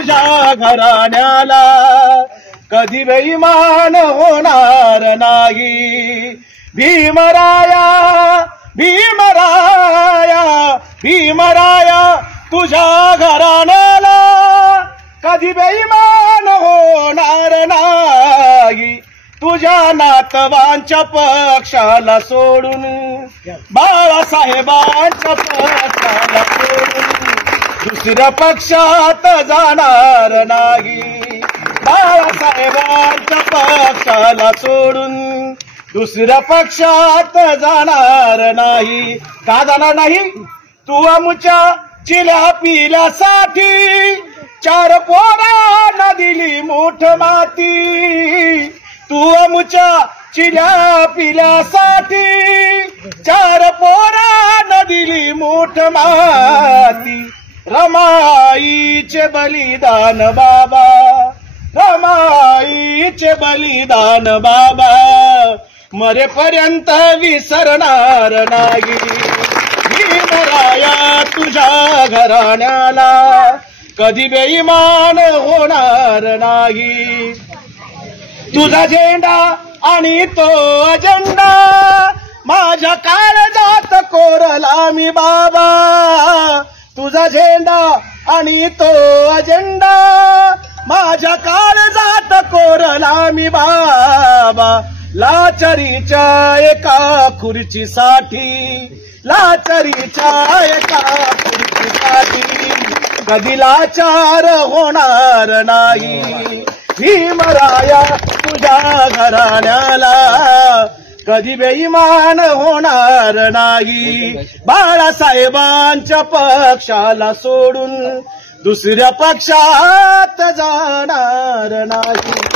तुझ्या घराण्याला कधी बेईमान होणार नाही। भीमराया भीमराया भीमराया तुझ्या घराण्याला कधी बेईमान होणार नाही। तुझ्या नातवांच्या पक्षाला सोडून बाळासाहेबांच्या पक्षाला सोडून दुसऱ्या पक्षात जाणार नाही। बाळासाहेबांच्या पक्षाला सोडून दुसऱ्या पक्षात जाणार नाही। का जाणार नाही? तू आमच्या चिल्या पिल्यासाठी 4 पोरांना दिली मूठ माती। तू आमच्या चिल्या पिल्यासाठी 4 पोरांना दिली मूठ माती। रमाईचे बलिदान बाबा, रमाईचे बलिदान बाबा मरेपर्यंत विसरणार नाही। भीमराया तुझ्या घराण्याला कधी बेईमान होणार नाही। तुझा झेंडा आणि तो अजेंडा माझ्या काळजात कोरला मी बाबा। तुझा झेंडा आणि तो अजेंडा माझ्या काळजात कोरला मी बाबा। लाचारीच्या एका खुर्चीसाठी, लाचारीच्या एका खुर्चीसाठी कधी लाचार होणार नाही। भीमराया तुझ्या घराण्याला कधी बेईमान होणार नाही। बाळासाहेबांच्या पक्षाला सोडून दुसऱ्या पक्षात जाणार नाही।